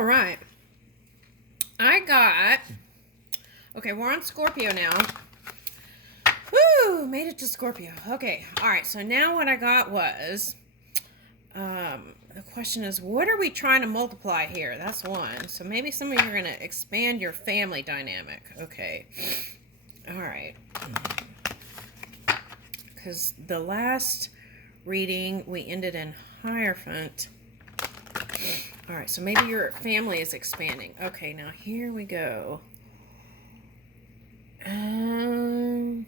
All right. Okay, we're on Scorpio now. Woo, made it to Scorpio. Okay, all right, so now what I got was, the question is, what are we trying to multiply here? That's one. So maybe some of you are going to expand your family dynamic. Okay, all right. Because the last reading, we ended in Hierophant. All right, so maybe your family is expanding. Okay, now here we go. I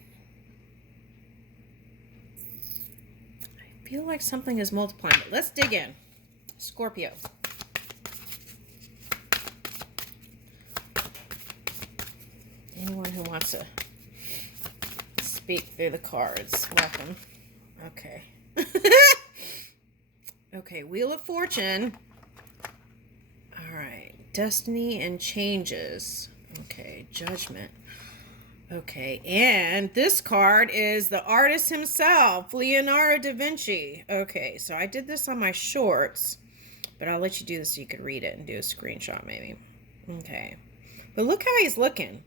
feel like something is multiplying, but let's dig in. Scorpio. Anyone who wants to speak through the cards, welcome. Okay. Okay, Wheel of Fortune. All right, Destiny and Changes. Okay, Judgment. Okay, and this card is the artist himself, Leonardo da Vinci. Okay, so I did this on my shorts, but I'll let you do this so you could read it and do a screenshot maybe. Okay, but look how he's looking.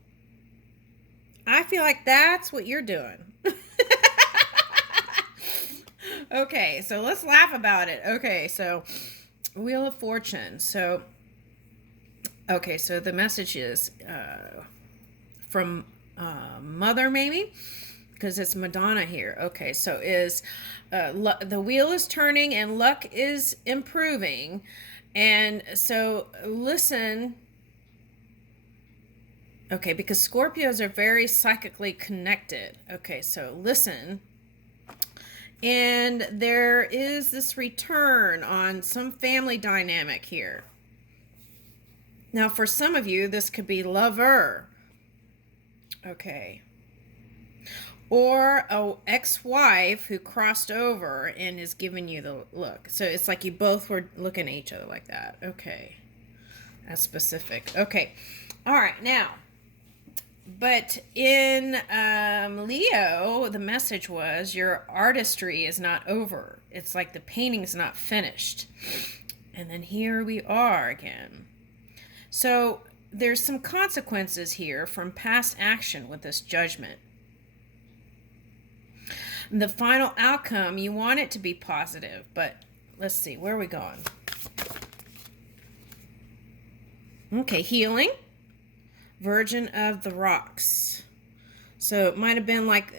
I feel like that's what you're doing. Okay, so let's laugh about it. Okay, so Wheel of Fortune. So, okay, so the message is from Mother, maybe, because it's Madonna here. Okay, so is the wheel is turning and luck is improving, and so listen. Okay, because Scorpios are very psychically connected. Okay, so listen. And there is this return on some family dynamic here. Now, for some of you, this could be lover. Okay. Or a ex-wife who crossed over and is giving you the look. So it's like you both were looking at each other like that. Okay. That's specific. Okay. All right. Now, but in Leo, the message was your artistry is not over. It's like the painting's not finished. And then here we are again. So there's some consequences here from past action with this Judgment. The final outcome, you want it to be positive, but let's see, where are we going? Okay, Healing. Virgin of the Rocks. So it might have been like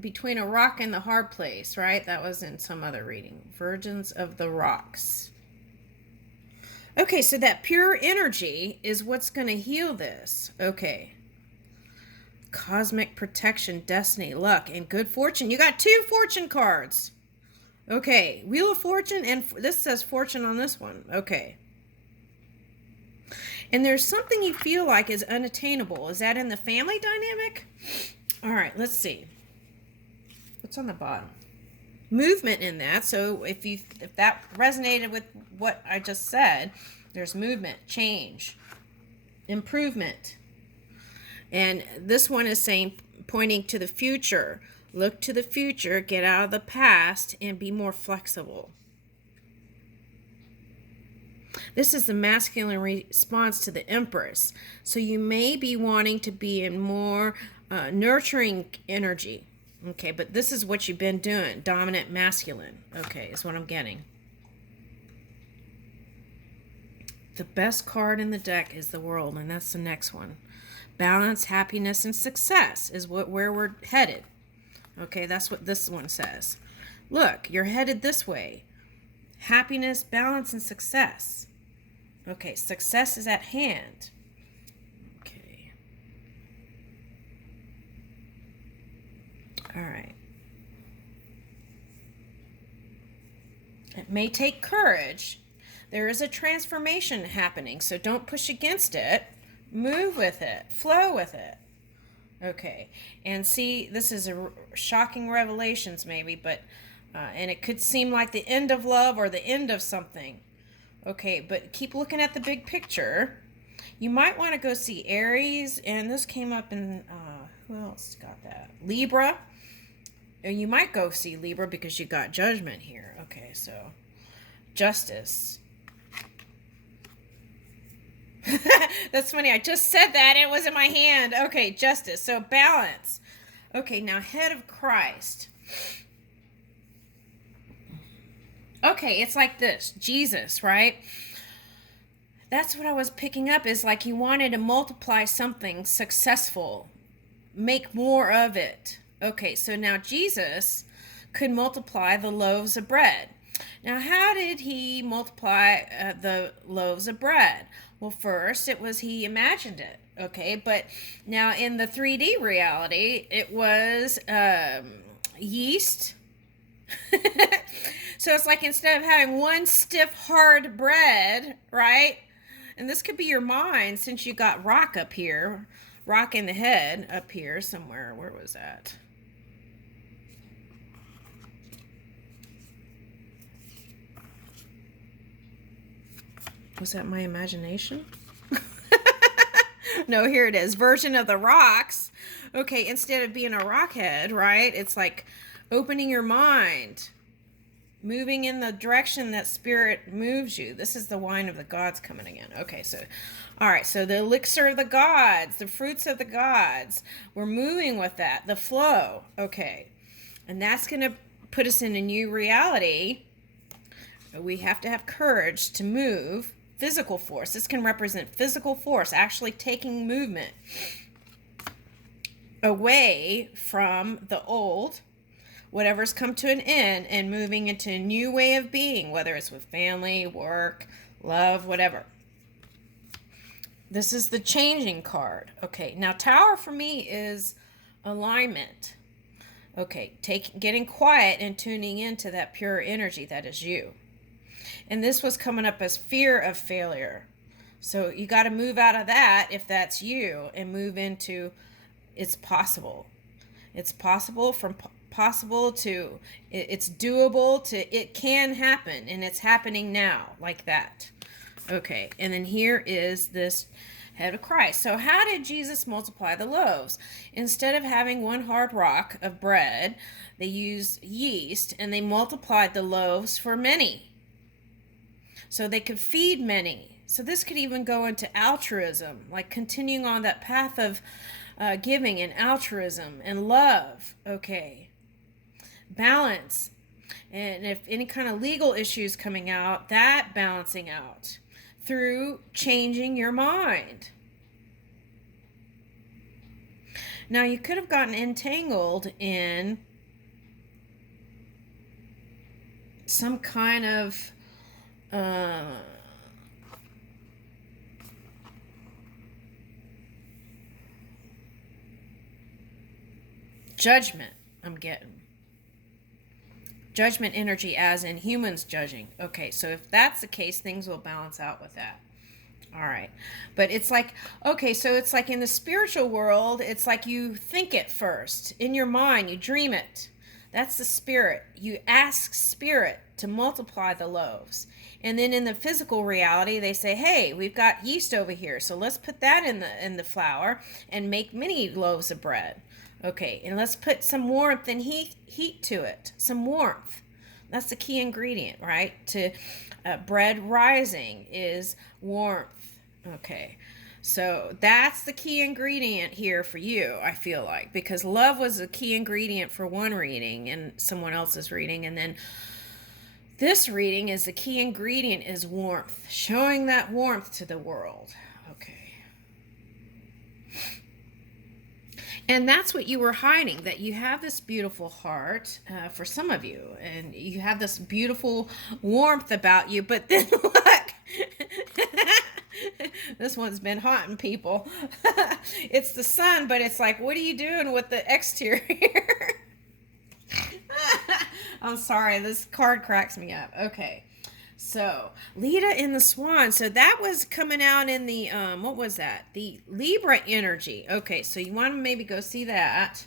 between a rock and the hard place, right? That was in some other reading. Virgins of the Rocks. Okay, so that pure energy is what's going to heal this. Okay. Cosmic protection, destiny, luck, and good fortune. You got 2 fortune cards. Okay, Wheel of Fortune, and this says fortune on this one. Okay. And there's something you feel like is unattainable. Is that in the family dynamic? All right, let's see. What's on the bottom? Movement in that. So if that resonated with what I just said, there's movement, change, improvement. And this one is saying, pointing to the future. Look to the future, get out of the past, and be more flexible. This is the masculine response to the Empress. So you may be wanting to be in more nurturing energy. Okay, but this is what you've been doing. Dominant masculine. Okay, is what I'm getting. The best card in the deck is the World, and that's the next one. Balance, happiness, and success is where we're headed. Okay, that's what this one says. Look, you're headed this way. Happiness, balance, and success. Okay, success is at hand. Okay. All right. It may take courage. There is a transformation happening, so don't push against it. Move with it. Flow with it. Okay. And see, this is a shocking revelations maybe, but and it could seem like the end of love or the end of something. Okay, but keep looking at the big picture. You might want to go see Aries, and this came up in, who else got that? Libra. And you might go see Libra because you got Judgment here. Okay, so Justice. That's funny. I just said that. It was in my hand. Okay, justice. So balance. Okay, now head of Christ. Okay, it's like this. Jesus, right? That's what I was picking up, is like you wanted to multiply something successful, make more of it. Okay, so now Jesus could multiply the loaves of bread. Now, how did he multiply the loaves of bread? Well, first, it was he imagined it, okay? But now in the 3D reality, it was yeast. So it's like, instead of having one stiff, hard bread, right? And this could be your mind, since you got rock up here, rock in the head up here somewhere. Where was that? Was that my imagination? No, here it is. Version of the rocks. Okay, instead of being a rock head, right? It's like opening your mind, moving in the direction that spirit moves you. This is the wine of the gods coming again. Okay, so, all right, so the elixir of the gods, the fruits of the gods, we're moving with that, the flow. Okay, and that's going to put us in a new reality. We have to have courage to move. Physical force. This can represent physical force, actually taking movement away from the old, whatever's come to an end, and moving into a new way of being, whether it's with family, work, love, whatever. This is the changing card. Okay, now Tower for me is alignment. Okay, getting quiet and tuning into that pure energy that is you. And this was coming up as fear of failure. So you got to move out of that, if that's you, and move into it's possible. It's possible, from possible to it's doable to it can happen, and it's happening now, like that. Okay, and then here is this head of Christ. So how did Jesus multiply the loaves? Instead of having one hard rock of bread, they used yeast, and they multiplied the loaves for many, so they could feed many. So this could even go into altruism, like continuing on that path of giving and altruism and love. Okay, balance. And if any kind of legal issues coming out, that balancing out through changing your mind. Now, you could have gotten entangled in some kind of judgment. I'm getting judgment energy, as in humans judging. Okay, so if that's the case, things will balance out with that. All right, but it's like, okay, so it's like in the spiritual world, it's like you think it first in your mind, you dream it. That's the spirit. You ask spirit to multiply the loaves. And then in the physical reality, they say, hey, we've got yeast over here, so let's put that in the flour and make many loaves of bread. Okay, and let's put some warmth and heat to it. Some warmth. That's the key ingredient, right? To bread rising is warmth. Okay, so that's the key ingredient here for you, I feel like, because love was a key ingredient for one reading and someone else's reading, and then this reading is the key ingredient is warmth, showing that warmth to the world. Okay. And that's what you were hiding, that you have this beautiful heart for some of you, and you have this beautiful warmth about you, but then look, this one's been haunting people. It's the sun, but it's like, what are you doing with the exterior? I'm sorry, this card cracks me up. Okay, so Leda in the Swan. So that was coming out in the, what was that? The Libra energy. Okay, so you want to maybe go see that.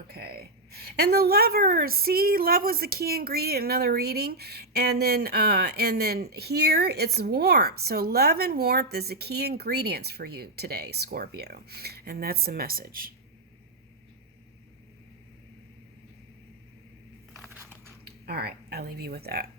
Okay. And the Lovers. See, love was the key ingredient, another reading. And then here it's warmth. So love and warmth is the key ingredients for you today, Scorpio. And that's the message. All right, I'll leave you with that.